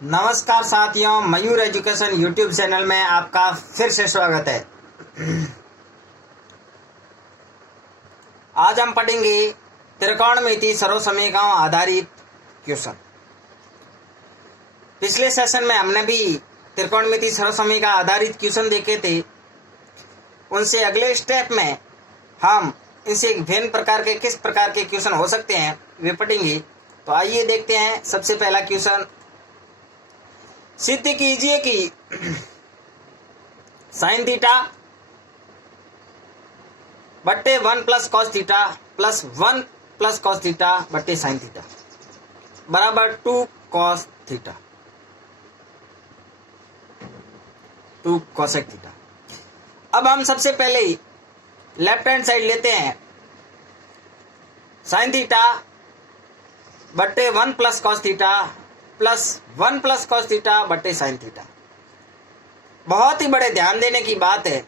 नमस्कार साथियों, मयूर education YouTube channel में आपका फिर से स्वागत है। आज हम पढ़ेंगे त्रिकोणमिति सर्वसमीकरणों आधारित क्वेश्चन। पिछले सेशन में हमने भी त्रिकोणमिति सर्वसमीकरण आधारित क्वेश्चन देखे थे। उनसे अगले स्टेप में हम इनसे भिन्न प्रकार के किस प्रकार के क्वेश्चन हो सकते हैं वे पढ़ेंगे। तो आइए देखते हैं। सबसे पहला क्वेश्चन, सिद्ध कीजिए कि साइन थीटा बट्टे 1 plus cos theta plus 1 plus cos theta बट्टे साइन थीटा बराबर 2 कॉस थीटा 2 कॉसेक थीटा। अब हम सबसे पहले लेफ्ट हैंड साइड लेते हैं। साइन थीटा बट्टे 1 plus cos theta plus 1 plus cos theta बट्टे साइन थीटा। बहुत ही बड़े ध्यान देने की बात है,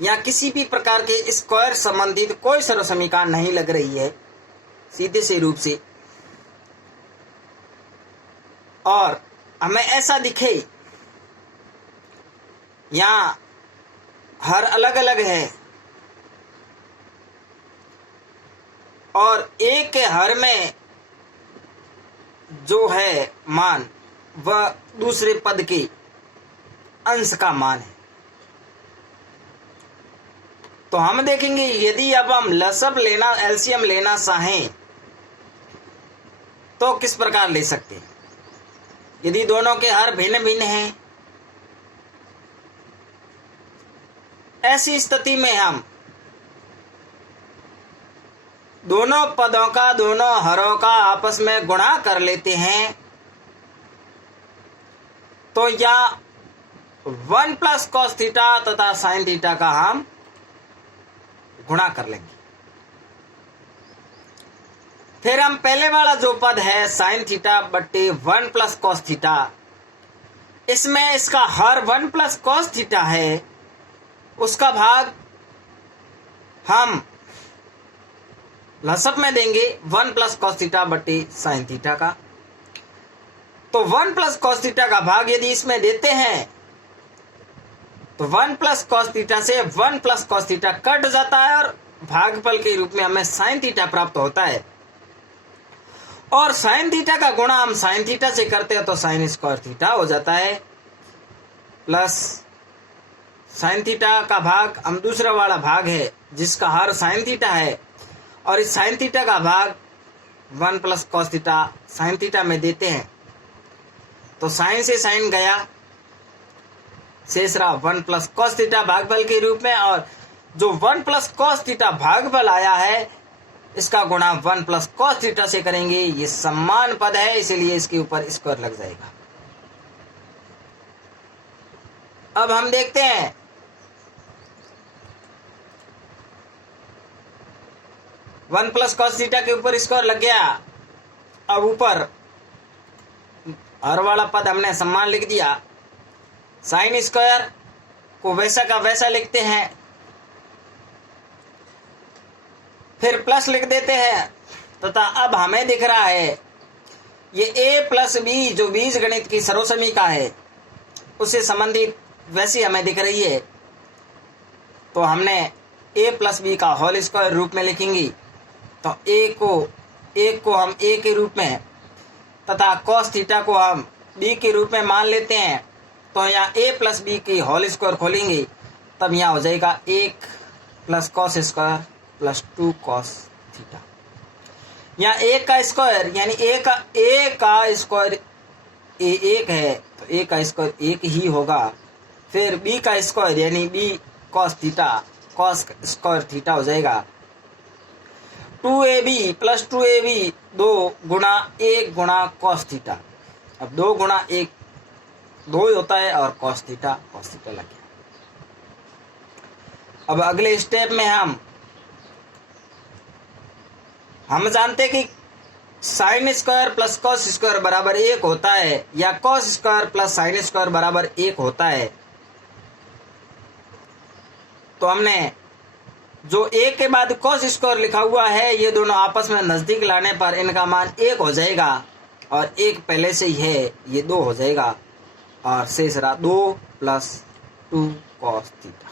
यहाँ किसी भी प्रकार के स्क्वायर संबंधित कोई सर्वसमीकरण नहीं लग रही है सीधे से रूप से, और हमें ऐसा दिखे यहाँ हर अलग अलग है और एक के हर में जो है मान वह दूसरे पद के अंश का मान है। तो हम देखेंगे यदि अब हम लसब लेना एलसीएम लेना चाहें तो किस प्रकार ले सकते हैं। यदि दोनों के हर भिन्न भिन्न हैं, ऐसी स्थिति में हम दोनों पदों का दोनों हरों का आपस में गुणा कर लेते हैं। तो या 1 प्लस कॉस थीटा तथा साइन थीटा का हम गुणा कर लेंगे। फिर हम पहले वाला जो पद है साइन थीटा बट्टे 1 प्लस कॉस थीटा, इसमें इसका हर 1 प्लस कॉस थीटा है, उसका भाग हम लसब में देंगे 1 प्लस कॉस थीटा बट्टे साइन थीटा का। तो 1 प्लस कॉस थीटा का भाग यदि इसमें देते हैं तो 1 प्लस कॉस थीटा से 1 प्लस कॉस थीटा कट जाता है और भागफल के रूप में हमें साइन थीटा प्राप्त होता है। और साइन थीटा का गुणा हम साइन थीटा से करते हैं तो साइन स्क्वायर थीटा हो जाता है, प्लस साइन थीटा का भाग हम दूसरा वाला भाग है जिसका हर साइन थीटा है, और इस साइन थीटा का भाग 1 plus cos theta sine theta में देते हैं। तो साइन से साइन गया, शेष रहा 1 प्लस कॉस थीटा भागफल के रूप में, और जो 1 प्लस कॉस थीटा भागफल आया है इसका गुणा 1 प्लस कॉस थीटा से करेंगे। ये समान पद है इसीलिए इसके ऊपर स्क्वायर लग जाएगा। अब हम देखते हैं 1 प्लस कॉस थीटा के ऊपर स्क्वायर लग गया। अब ऊपर हर वाला पद हमने समान लिख दिया। साइन स्क्वायर को वैसा का वैसा लिखते हैं, फिर प्लस लिख देते हैं तथा अब हमें दिख रहा है ये a प्लस बी जो बीजगणित की सर्वसमीकरण है उससे संबंधित वैसी हमें दिख रही है। तो हमने a प्लस बी का होल स्क्वायर रूप में लिखेंगे। तो एक को हम a के रूप में तथा कॉस थीटा को हम b के रूप में मान लेते हैं। तो यहाँ a प्लस बी की होल स्क्वायर खोलेंगे, तब यहाँ हो जाएगा 1 plus cos square plus 2 cos theta. यहाँ a का स्क्वायर यानी a का स्क्वायर a1 है तो a का स्क्वायर 1 ही होगा। फिर b का स्क्वायर यानी b cos theta cos square theta हो जाएगा। 2ab प्लस 2ab 2 गुणा 1 गुणा कॉस थीटा। अब 2 गुणा 1 2 ही होता है और कॉस थीटा लग गया। अब अगले स्टेप में हम जानते हैं कि sine square plus cos square बराबर 1 होता है या cos square plus sine square बराबर 1 होता है। तो हमने जो a के बाद cos स्क्वायर लिखा हुआ है ये दोनों आपस में नजदीक लाने पर इनका मान 1 हो जाएगा और 1 पहले से ही है, ये 2 हो जाएगा और शेष रहा 2 प्लस 2 cos थीटा।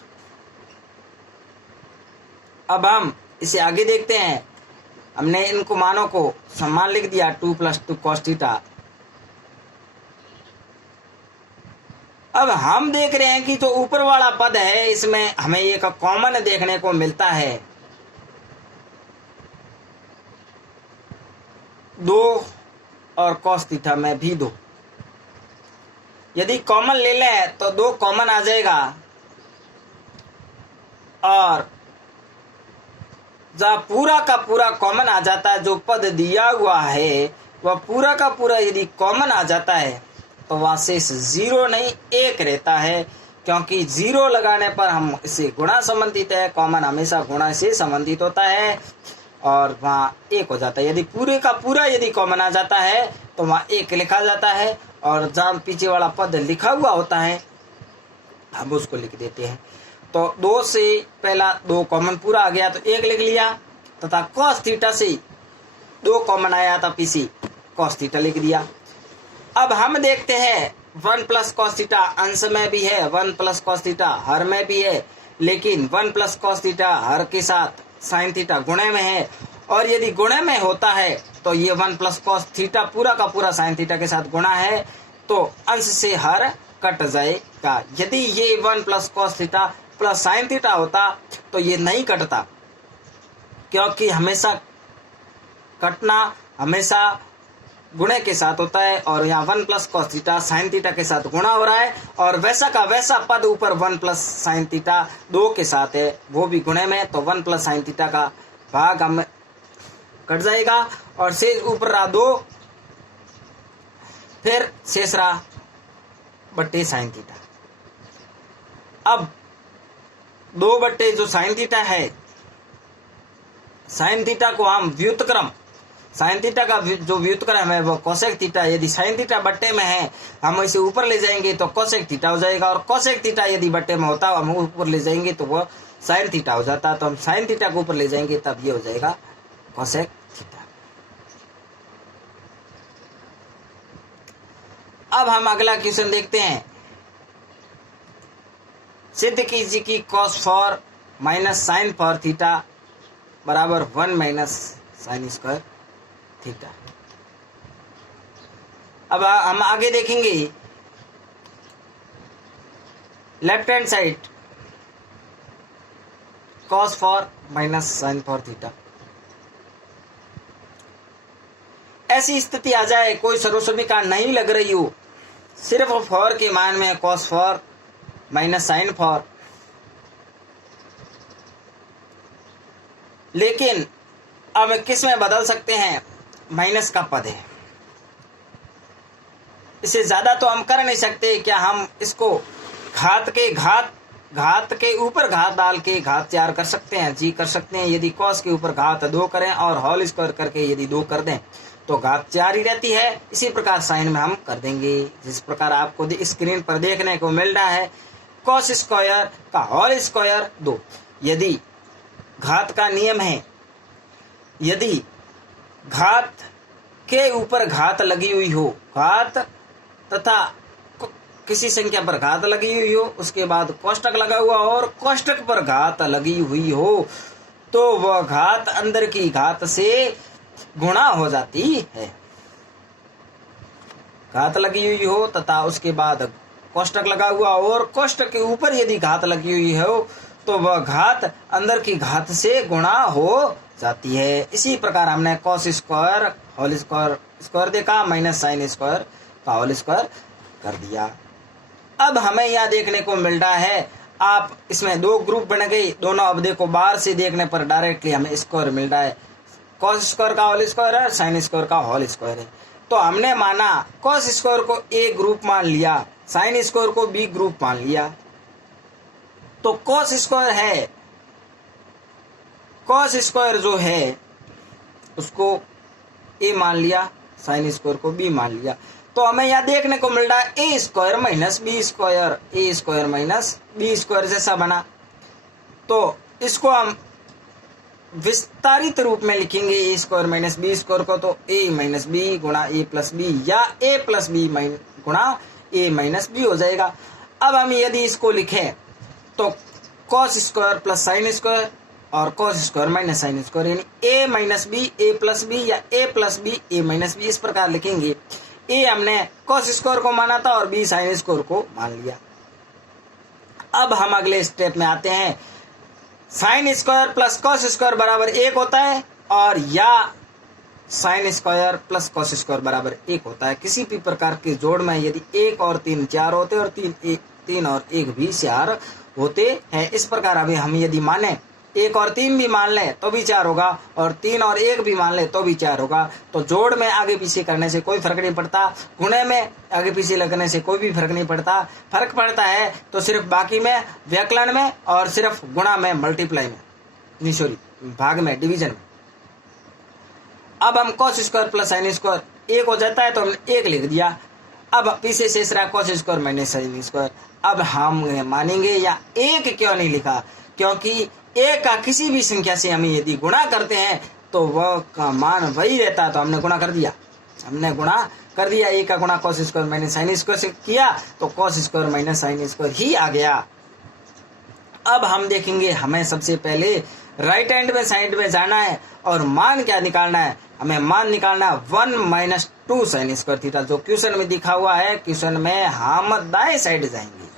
अब हम इसे आगे देखते हैं। हमने इनको मानों को समान लिख दिया 2 प्लस 2 cos थीटा। अब हम देख रहे हैं कि जो ऊपर वाला पद है इसमें हमें एक कॉमन देखने को मिलता है 2 और cos थीटा में भी 2। यदि कॉमन ले लें तो 2 कॉमन आ जाएगा और जब पूरा का पूरा कॉमन आ जाता है, जो पद दिया हुआ है वह पूरा का पूरा यदि कॉमन आ जाता है तो वह शेष 0 नहीं 1 रहता है, क्योंकि 0 लगाने पर हम इसे गुणा संबंधित है, कॉमन हमेशा गुणा से संबंधित होता है और वहाँ 1 हो जाता है। यदि पूरे का पूरा यदि कॉमन आ जाता है तो वहाँ 1 लिखा जाता है और जहाँ पीछे वाला पद लिखा हुआ होता है हम उसको लिख देते हैं। तो 2 से पहला 2 कॉमन पूरा आ गया तो 1 लिख लिया तथा cos थीटा से 2 कॉमन आया था पीछे cos थीटा लिख दिया। अब हम देखते हैं 1 प्लस cos थीटा अंश में भी है, 1 प्लस cos थीटा हर में भी है, लेकिन 1 प्लस cos थीटा हर के साथ sin थीटा गुणे में है और यदि गुणे में होता है तो ये 1 प्लस cos थीटा पूरा का पूरा sin थीटा के साथ गुणा है तो अंश से हर कट जाएगा। यदि ये 1 plus cos theta plus sin theta होता तो ये नहीं कटता, क्योंकि हमेशा कटना हमेशा गुणे के साथ होता है और यहाँ 1 plus cos theta sin theta के साथ गुणा हो रहा है और वैसा का वैसा पद ऊपर 1 प्लस sin थीटा 2 के साथ है, वो भी गुणे में, तो 1 प्लस sin थीटा का भाग हम कट जाएगा और शेष ऊपर रहा 2, फिर शेष रहा बट्टे sin थीटा। अब 2 बट्टे जो sin थीटा है, sin थीटा को हम व्युत्क्रम, sin थीटा का जो व्युत्क्रम है वो कोसेक थीटा, यदि sin थीटा बट्टे में है हम इसे ऊपर ले जाएंगे तो कोसेक थीटा हो जाएगा और कोसेक थीटा यदि बट्टे में होता हम ऊपर ले जाएंगे तो वो sin थीटा हो जाता, तो हम sin थीटा को ऊपर ले जाएंगे तब ये हो जाएगा कोसेक थीटा। अब हम अगला क्वेश्चन देखते हैं। सिद्ध कीजिए कि cos 4 माइनस sin 4 थीटा बराबर 1 माइनस sin स्क्वायर थीटा। अब हम आगे देखेंगे left hand side cos 4 minus sin 4 theta. ऐसी स्थिति आ जाए कोई सर्वसमीकरण नहीं लग रही हो, सिर्फ 4 के मान में cos 4 माइनस sin 4, लेकिन अब किस में बदल सकते हैं, माइनस का पद है, इसे ज्यादा तो हम कर नहीं सकते। क्या हम इसको घात के ऊपर घात डाल के घात 4 कर सकते हैं? जी कर सकते हैं। यदि cos के ऊपर घात 2 करें और होल स्क्वायर करके यदि 2 कर दें तो घात 4 ही रहती है। इसी प्रकार साइन में हम कर देंगे, जिस प्रकार आपको स्क्रीन पर देखने को मिल रहा है। cos स्क्वायर का होल स्क्वायर 2। यदि घात का नियम है, यदि घात के ऊपर घात लगी हुई हो, घात तथा किसी संख्या पर घात लगी हुई हो, उसके बाद कोष्टक लगा हुआ हो और कोष्टक पर घात लगी हुई हो, तो वह घात अंदर की घात से गुणा हो जाती है। घात लगी हुई हो तथा उसके बाद कोष्टक लगा हुआ हो और कोष्टक के ऊपर यदि घात लगी हुई हो तो वह घात अंदर की घात से गुणा हो जाती है। इसी प्रकार हमने cos स्क्वायर होल स्क्वायर देखा माइनस साइन स्क्वायर का होल स्क्वायर कर दिया। अब हमें यहाँ देखने को मिल रहा है, आप इसमें 2 ग्रुप बन गई, दोनों अब देखो बाहर से देखने पर डायरेक्टली हमें स्क्वायर मिल रहा है। cos स्क्वायर का होल स्क्वायर है, साइन स्क्वायर का होल स्क्वायर है। तो हमने माना cos स्क्वायर को A ग्रुप मान लिया, साइन स्क्वायर को B ग्रुप मान लिया। तो cos स्क्वायर है, cos स्क्वायर जो है उसको A मान लिया, साइन स्क्वायर को B मान लिया। तो हमें यहाँ देखने को मिल रहा है A square minus B square, A square minus B square जैसा बना। तो इसको हम विस्तारित रूप में लिखेंगे ए स्क्वायर माइनस बी स्क्वायर को, तो ए माइनस बी गुणा ए प्लस बी या ए प्लस बी गुणा ए माइनस बी हो जाएगा। अब हम यदि इसको लिखें तो cos square plus sine square और cos square minus sine square, यानी a minus b a plus b या a plus b a minus b, इस प्रकार लिखेंगे। ए हमने कॉस स्क्वायर को माना था और बी साइन स्क्वायर को मान लिया। अब हम अगले स्टेप में आते हैं। Sine square plus cos square बराबर 1 होता है और या sine square plus cos square बराबर 1 होता है। किसी भी प्रकार के जोड़ में यदि 1 और 3 4 होते और 3 और 1 भी 4 होते हैं, इस प्रकार अभी हम यदि माने 1 और 3 भी मान लें तो भी 4 होगा और 3 और 1 भी मान लें तो भी 4 होगा। तो जोड़ में आगे पीछे करने से कोई फर्क नहीं पड़ता, गुणे में आगे पीछे लगने से कोई भी फर्क नहीं पड़ता। फर्क पड़ता है तो सिर्फ बाकी में, व्यकलन में, और सिर्फ गुणा में, मल्टीप्लाई में, नहीं सॉरी भाग में, डिवीजन में। अब हम cos square plus sine square 1 हो जाता है तो हमने 1 लिख दिया। अब पीछे शेष रहा cos square minus sine square. अब हम मानेंगे या 1 क्यों नहीं लिखा, क्योंकि 1 का किसी भी संख्या से हम यदि गुणा करते हैं तो वह का मान वही रहता है, तो हमने गुणा कर दिया। 1 का गुणा cos square minus sine square से किया तो cos square minus sine square ही आ गया। अब हम देखेंगे, हमें सबसे पहले राइट हैंड में साइड में जाना है और मान क्या निकालना है, हमें मान निकालना है 1 माइनस 2 साइन स्क्वायर थीटा, जो क्वेश्चन में दिखा हुआ है। क्वेश्चन में हम दाएं साइड जाएंगे,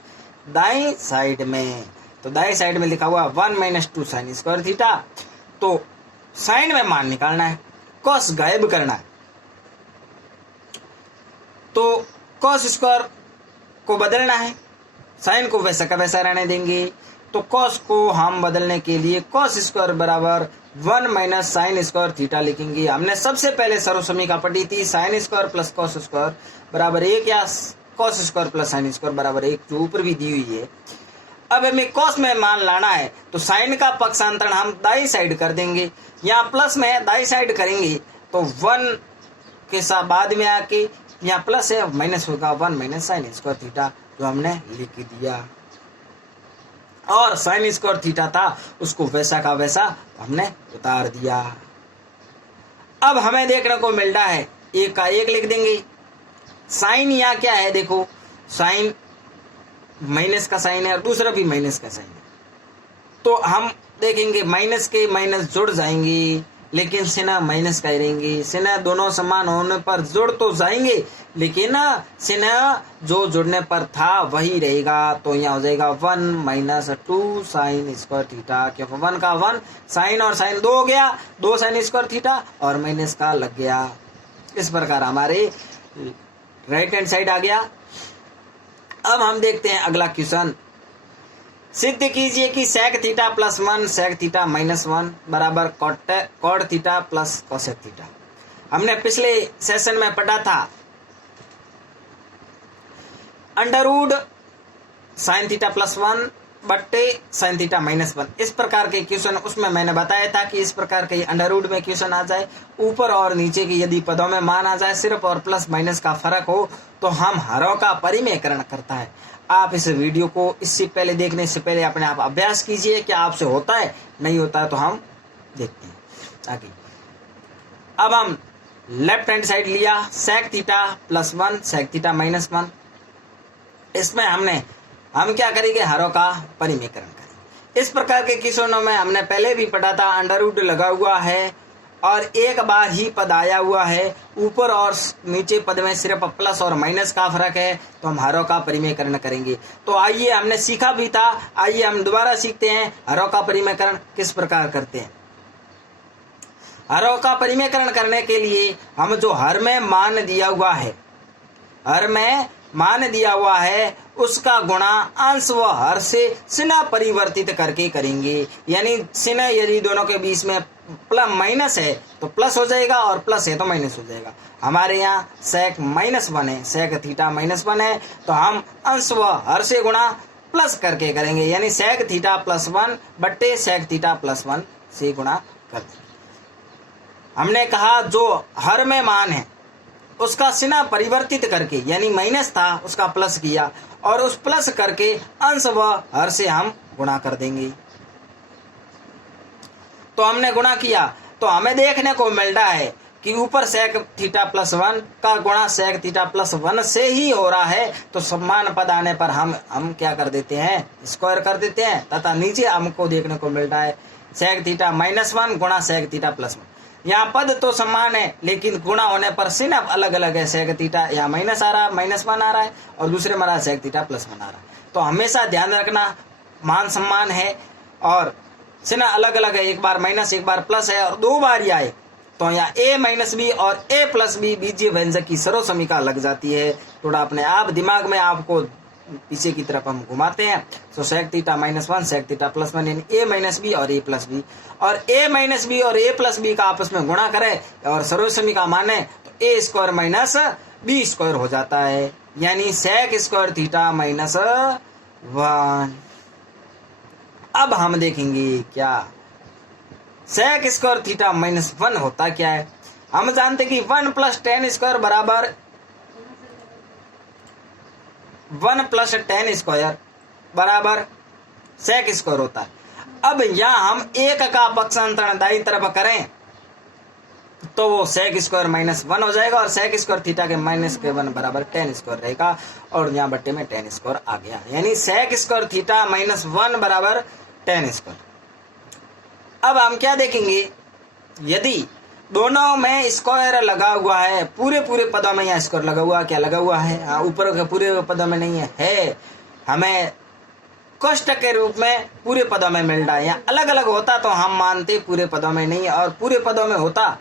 दाएं साइड में, तो दाएं साइड में लिखा हुआ 1 माइनस 2 साइन स्क्वायर थीटा। तो साइन में मान निकालना है, कॉस गायब करना है, तो कॉस स्क्वायर को बदलना है, साइन को वैसा का वैसा रहने देंगे। तो कॉस को हम बदलने के लिए कॉस स्क्वायर बराबर 1 माइनस साइन स्क्वायर थीटा लिखेंगे। हमने सबसे पहले सर्वसमीका पढ़ी थी, sine square plus cos square बराबर 1 या cos square plus sine square बराबर 1, जो ऊपर भी दी हुई है। अब हमें कॉस में मान लाना है तो साइन का पक्षांतरण हम दाई साइड कर देंगे, यहाँ प्लस में दाई साइड करेंगे तो 1 के साथ बाद में आके यहाँ प्लस है, माइनस होगा 1 माइनस साइन स्क्वायर थीटा, जो हमने लिख दिया। और साइन स्क्वायर थीटा था उसको वैसा का वैसा हमने उतार दिया। अब हमें देखने को मिल रहा है 1 का 1 लिख देंगे। साइन यहाँ क्या है, देखो साइन माइनस का साइन है और दूसरा भी माइनस का साइन है, तो हम देखेंगे माइनस के माइनस जुड़ जाएंगे, लेकिन सिना माइनस का ही रहेंगे। सिना दोनों समान होने पर जुड़ तो जाएंगे, लेकिन सिना जो जुड़ने पर था वही रहेगा। तो यहाँ हो जाएगा 1 माइनस 2 साइन स्क्वायर थीटा, क्योंकि 1 का 1 साइन और साइन 2 हो गया, 2 साइन स्क्वायर थीटा और माइनस का लग गया। इस प्रकार हमारे राइट हैंड साइड आ गया। अब हम देखते हैं अगला क्वेश्चन। सिद्ध कीजिए कि sec theta plus 1 sec theta minus 1 बराबर cot theta plus cosec theta. हमने पिछले सेशन में पढ़ा था अंडरवुड साइन थीटा प्लस 1 बट्टे साइन थीटा माइनस 1, इस प्रकार के क्वेश्चन उसमें मैंने बताया था कि इस प्रकार के अंडरवुड में क्वेश्चन आ जाए, ऊपर और नीचे की यदि पदों में मान आ जाए, सिर्फ और प्लस माइनस का फर्क हो, तो हम हरों का परिमेयकरण करता है। आप इस वीडियो को इससे पहले देखने से पहले अपने आप अभ्यास कीजिए, क्या आपसे होता है, नहीं होता है तो हम देखते हैं आगे। अब हम लेफ्ट हैंड साइड लिया, sec theta plus 1 sec theta minus 1, इसमें हम क्या करेंगे, हरों का परिमेयकरण करेंगे। इस प्रकार के क्वेश्चनों में हमने पहले भी पढ़ा था, अंडरवुड लगा हुआ है और एक बार ही पद आया हुआ है, ऊपर और नीचे पद में सिर्फ प्लस और माइनस का फर्क है, तो हम हरों का परिमेयकरण करेंगे। तो आइए, हमने सीखा भी था, आइए हम दोबारा सीखते हैं हरों का परिमेयकरण किस प्रकार करते हैं। हरों का परिमेयकरण करने के लिए हम जो हर में मान दिया हुआ है, हर में मान दिया हुआ है उसका गुणा अंश व हर से सिना परिवर्तित करके करेंगे। यानी सिना यदि दोनों के बीच में प्लस माइनस है तो प्लस हो जाएगा और प्लस है तो माइनस हो जाएगा। हमारे यहाँ सेक माइनस 1 है, सेक थीटा माइनस 1 है, तो हम अंश व हर से गुणा प्लस करके करेंगे, यानी सेक थीटा प्लस 1 बट्टे सेक थीटा प्लस 1 से गुणा कर देंगे। हमने कहा जो हर में मान है उसका सिना परिवर्तित करके, यानी माइनस था उसका प्लस किया और उस प्लस करके अंश व हर से हम गुणा कर देंगे। तो हमने गुणा किया तो हमें देखने को मिल रहा है कि ऊपर sec थीटा प्लस 1 का गुणा sec थीटा प्लस 1 से ही हो रहा है। तो समान पद आने पर हम क्या कर देते हैं, स्क्वायर कर देते हैं, तथा नीचे हमको देखने को मिल रहा है sec थीटा माइनस 1 गुणा sec थीटा प्लस 1। यहाँ पद तो समान है लेकिन गुणा होने पर सिर्फ अलग अलग है। sec थीटा यहाँ माइनस आ रहा है, -1 आ रहा है, और दूसरे में sec थीटा प्लस 1 आ रहा है। तो हमेशा ध्यान रखना मान सम्मान है और सिर्फ अलग अलग है, एक बार माइनस एक बार प्लस है और दो बार ही आए तो यहाँ a माइनस बी और a प्लस बी बीजीय व्यंजक की सर्वसमीका लग जाती है। थोड़ा अपने आप दिमाग में आपको पीछे की तरफ हम घुमाते हैं। तो sec theta minus 1 sec theta plus 1 यानी a माइनस बी और a प्लस बी, और a माइनस बी और a प्लस बी का आपस में गुणा करें और सर्वसमीका माने तो a square minus B square हो जाता है, यानी sec स्क्वायर थीटा माइनस 1। अब हम देखेंगे क्या sec स्क्वायर थीटा माइनस 1 होता क्या है। हम जानते कि 1 प्लस tan स्क्वायर बराबर 1 प्लस tan स्क्वायर बराबर sec स्क्वायर होता है। अब यहाँ हम एक का पक्षांतरण दाईं तरफ करें तो वो sec स्क्वायर माइनस 1 हो जाएगा और sec स्क्वायर थीटा के माइनस के 1 बराबर tan स्क्वायर रहेगा, और यहाँ बट्टे में tan स्क्वायर आ गया, यानी sec स्क्वायर थीटा माइनस 1 बराबर tan स्क्वायर। अब हम क्या देखेंगे, यदि दोनों में स्क्वायर लगा हुआ है, पूरे पदों में यहाँ स्क्वायर लगा हुआ, क्या लगा हुआ है, हाँ ऊपर के पूरे पदों में नहीं है, हमें कोष्टक के रूप में पूरे पदों में मिल रहा है। यहाँ अलग अलग होता तो हम मानते पूरे पदों में नहीं है, और पूरे पदों में होता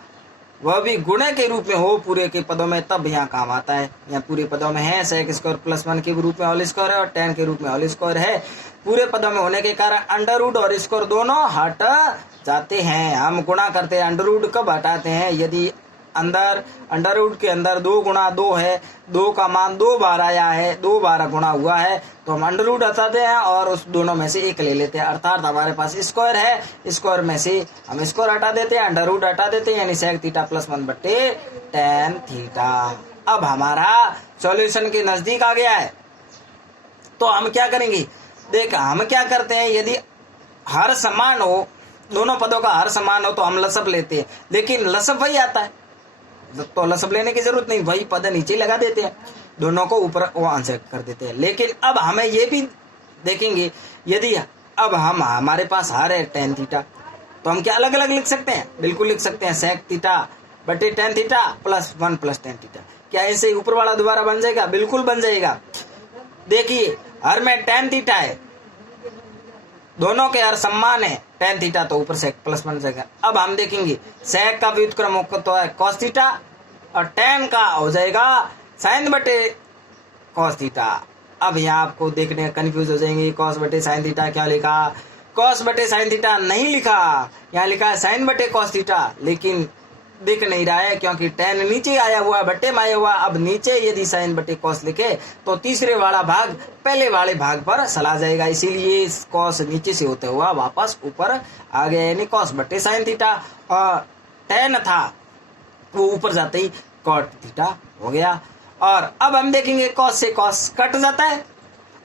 वह भी गुणे के रूप में हो पूरे के पदों में, तब यहाँ काम आता है। यहाँ पूरे पदों में है sec स्क्वायर प्लस 1 के रूप में होल स्क्वायर है और tan के रूप में होल स्क्वायर है। पूरे पदों में होने के कारण अंडर रूट और स्क्वायर दोनों हट जाते हैं। हम गुणा करते हैं, अंडर रूट कब हटाते हैं, यदि अंडर रूट के अंदर 2 गुणा 2 है, 2 का मान 2 बार आया है, 2 बार गुणा हुआ है, तो हम अंडर रूट हटाते हैं और उस दोनों में से एक ले लेते हैं। अर्थात हमारे पास स्क्वायर है, स्क्वायर में से हम स्क्वायर हटा देते हैं, अंडर रूट हटा देते हैं, यानी sec थीटा प्लस 1 बट्टे tan थीटा। अब हमारा सॉल्यूशन के नजदीक आ गया है, तो हम क्या करेंगे, देख हम क्या करते हैं, यदि हर समान हो, दोनों पदों का हर समान हो तो हम लसब लेते हैं, लेकिन लसब वही आता है तो लसब लेने की जरूरत नहीं, वही पद नीचे लगा देते हैं, दोनों को ऊपर वो आंसर कर देते हैं। लेकिन अब हमें ये भी देखेंगे, यदि अब हमारे पास हर है tan थीटा, तो हम क्या अलग अलग लिख सकते हैं, बिल्कुल लिख सकते हैं sec थीटा बटे tan theta plus 1 plus tan theta. क्या ऐसे ऊपर वाला दोबारा बन जाएगा, बिल्कुल बन जाएगा। देखिए हर में tan थीटा है, दोनों के हर समान है, tan थीटा तो ऊपर sec प्लस 1 जाएगा। अब हम देखेंगे sec का व्युत्क्रम तो है cos थीटा और tan का हो जाएगा sin बटे cos थीटा। अब यहाँ आपको देखने कंफ्यूज हो जाएंगे, cos बटे sin थीटा क्या लिखा, cos बटे sin थीटा नहीं लिखा, यहाँ लिखा है sin बटे cos थीटा, लेकिन दिख नहीं रहा है क्योंकि tan नीचे आया हुआ, बट्टे में आया हुआ। अब नीचे यदि sin बटे cos लिखे तो तीसरे वाला भाग पहले वाले भाग पर चला जाएगा, इसीलिए cos नीचे से होते हुआ वापस ऊपर आ गया, यानी cos बटे sin थीटा, और tan था वो ऊपर जाते ही cot थीटा हो गया। और अब हम देखेंगे cos से cos कट जाता है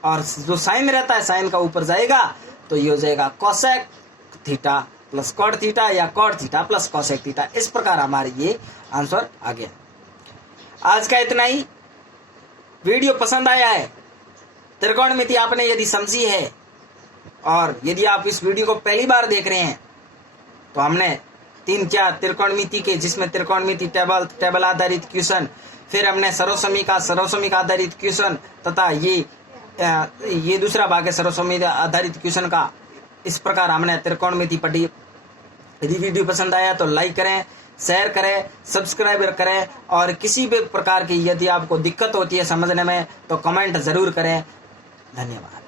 और जो sin रहता है sin का ऊपर जाएगा, तो ये हो जाएगा cosec theta plus cot theta या cot theta plus cosec theta. इस प्रकार हमारे ये आंसर आ गया। आज का इतना ही। वीडियो पसंद आया है, त्रिकोणमिति आपने यदि समझी है, और यदि आप इस वीडियो को पहली बार देख रहे हैं, तो हमने 3-4 त्रिकोणमिति के, जिसमें त्रिकोणमिति टेबल आधारित क्वेश्चन, फिर हमने सर्वसमीका आधारित क्वेश्चन, तथा ये दूसरा भाग है सर्वसमीका आधारित क्वेश्चन का। इस प्रकार हमने त्रिकोणमिति पढ़ी। यदि वीडियो पसंद आया तो लाइक करें, शेयर करें, सब्सक्राइब करें, और किसी भी प्रकार की यदि आपको दिक्कत होती है समझने में तो कमेंट जरूर करें। धन्यवाद।